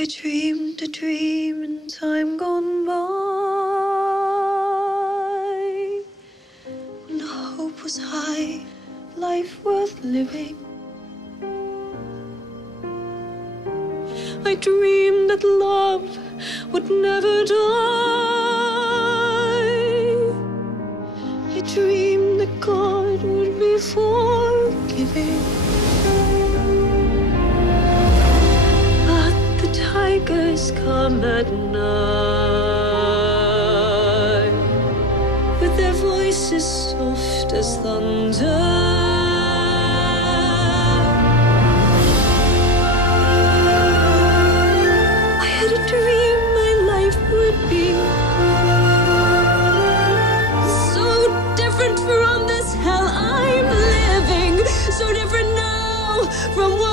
I dreamed a dream in time gone by, when hope was high, life worth living. I dreamed that love would never die. I dreamed that God would be forgiving. But the tigers come at night, with their voices soft as thunder. So different now from what